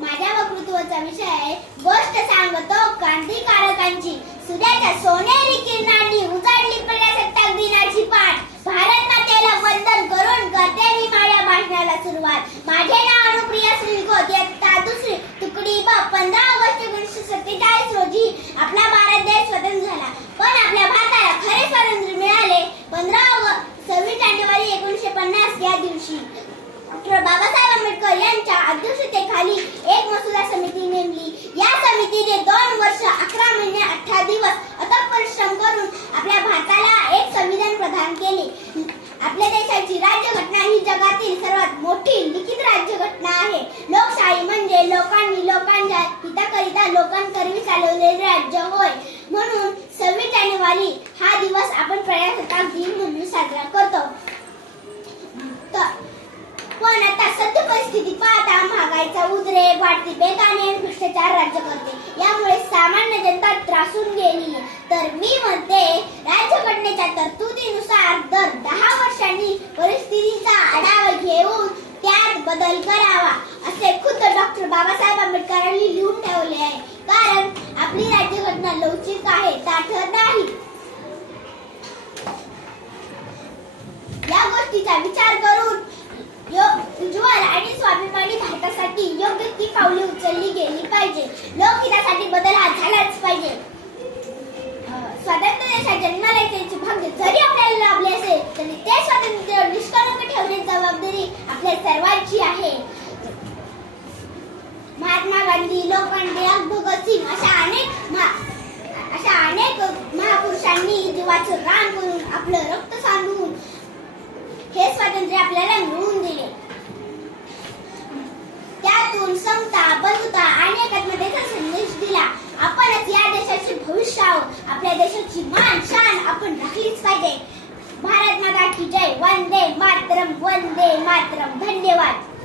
माझ्या वक्तृत्वाचा विषय आहे गोष्ट सांगतो क्रांतिकारकांची. सूर्याच्या सोनेरी किरणांनी उजाडली प्रजासत्ताक दिनाची पाठ. भारत मातेला वंदन करून करते मी माझ्या भाषणाला सुरुवात. माझे नाव अनुप्रिया श्रीखोत इयत्ता दुसरी. तुकडी ब पंधरा ऑगस्ट एकोणीसशे सत्तेचाळीस रोजी आपला भारत देश स्वतंत्र झाला. पण आपल्या भारताला खरे स्वातंत्र्य मिळाले पंधरा ऑगस्ट सव्वीस जानेवारी एकोणीसशे पन्नास या दिवशी. डॉक्टर बाबासाहेब आंबेडकर यांच्या केली. आपल्या देशाची राज्यघटना ही जगातील सर्वात मोठी लिखित राज्यघटना आहे. लोकशाही म्हणजे लोकांनी लोकांच्या हिताकरिता लोकांकरवी चालवलेले राज्य होय. म्हणून सव्वीस जानेवारी हा दिवस आपण प्रजासत्ताक दिन म्हणून साजरा करतो. पण आता सत्य परिस्थिती पाहता महागाईचा उद्रेक वाढती बेकाने भ्रष्टाचार राज्य करते. यामुळे सामान्य जनता त्रासून गेली. तर मी म्हणते राज्यघटनेच्या तरतूद बदल करावा असे खुद्द डॉक्टर बाबासाहेब आंबेडकरांनी लिहून ठेवले आहे. कारण आपली राज्यघटना लवचिक आहे ताठर नाही. या गोष्टीचा विचार करून उज्ज्वल आणि स्वाभिमानी भारतासाठी योग्य ती पावले उचलली गेली पाहिजे. लोकहितासाठी बदल हा झालाच पाहिजे. स्वातंत्र्य देशात जन्माला येण्याचे भाग्य जरी आपल्याला लाभले असेल तरी ते स्वातंत्र्य निष्कलंक ठेवण्याची जबाबदारी आपल्या सर्वांची आहे महात्मा गांधी लोखंडे भगतसिंग अशा अनेक अशा अनेक महापुरुषांनी जीवाचं रान करून आपलं रक्त सांडून हे स्वातंत्र्य आपल्याला मिळवून दिले. त्यातून समता बंधुता आणि एकात्मतेचा संदेश दिला. आपणच या देशाचे भविष्य आहोत. आपल्या देशाची मान शान आपण राखलीच पाहिजे. भारत माता की जय. वंदे मातरम वंदे मातरम. धन्यवाद.